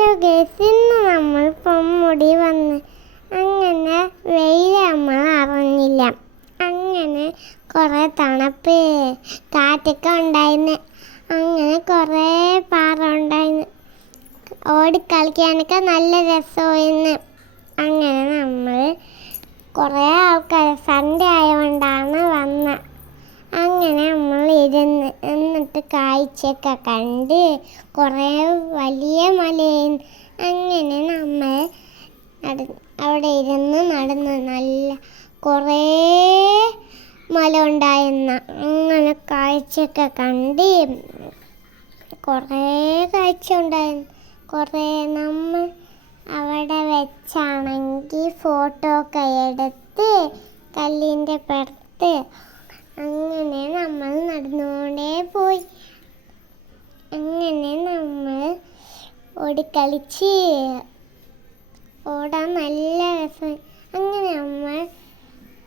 Hello guys, ഇന്ന് നമ്മൾ പൊന്മുടി വന്ന് അങ്ങനെ വെയിൽ നമ്മൾ അറിഞ്ഞില്ല. അങ്ങനെ കുറേ തണുപ്പ് കാറ്റൊക്കെ ഉണ്ടായിരുന്നു. അങ്ങനെ കുറേ പാറ ഉണ്ടായിരുന്നു. ഓടിക്കളിക്കാനൊക്കെ നല്ല രസമായിരുന്നു. അങ്ങനെ നമ്മൾ കുറേ ആൾക്കാർ സൺഡേ ആയതുകൊണ്ടാണ് വന്നത്. അങ്ങനെ നമ്മൾ എന്നിട്ട് കാഴ്ചയൊക്കെ കണ്ട് കുറേ വലിയ മലയിൽ അങ്ങനെ നമ്മൾ അവിടെ നടന്ന് നല്ല കുറേ മല ഉണ്ടായിരുന്ന അങ്ങനെ കാഴ്ചയൊക്കെ കണ്ട് കുറേ കാഴ്ച ഉണ്ടായിരുന്നു. കുറേ നമ്മൾ അവിടെ വെച്ചാണെങ്കിൽ ഫോട്ടോ ഒക്കെ എടുത്ത് കല്ലിൻ്റെ പുറത്ത് അങ്ങനെ നമ്മൾ നടന്നുകൊണ്ടേ പോയി. അങ്ങനെ നമ്മൾ ഓടിക്കളിച്ച് ഓടാൻ നല്ല രസം. അങ്ങനെ നമ്മൾ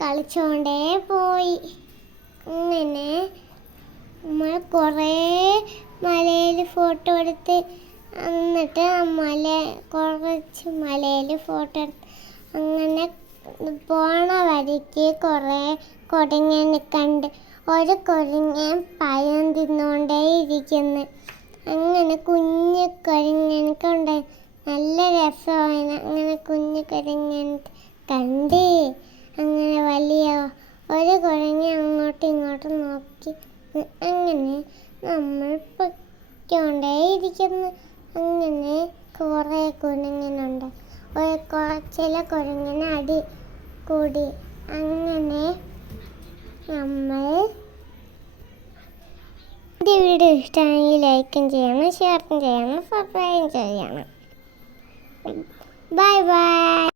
കളിച്ചുകൊണ്ടേ പോയി. അങ്ങനെ നമ്മൾ കുറേ മലയിൽ ഫോട്ടോ എടുത്ത് എന്നിട്ട് കുറച്ച് മലയിൽ ഫോട്ടോ എടുത്ത് അങ്ങനെ പോണ വഴിക്ക് കുറേ കുരങ്ങനെ കണ്ട്. ഒരു കുരങ്ങൻ പഴം തിന്നുകൊണ്ടേ ഇരിക്കുന്നു. അങ്ങനെ കുഞ്ഞു കുരങ്ങനൊക്കെ ഉണ്ടായി. നല്ല രസമായിരുന്നു. അങ്ങനെ കുഞ്ഞു കുരങ്ങൻ കണ്ട് അങ്ങനെ വലിയ ഒരു കുരങ്ങൻ അങ്ങോട്ടും ഇങ്ങോട്ടും നോക്കി. അങ്ങനെ നമ്മൾ പൊയ്ക്കൊണ്ടേ ഇരിക്കുന്നു. അങ്ങനെ കുറേ കുരങ്ങനുണ്ട്. ചില കുരങ്ങനെ അടി കൂടി. അങ്ങനെ നമ്മൾ എൻ്റെ വീഡിയോ ഇഷ്ടമാണെങ്കിൽ ലൈക്കും ചെയ്യണം, ഷെയറും ചെയ്യണം, സബ്സ്ക്രൈബും ചെയ്യണം. Bye bye.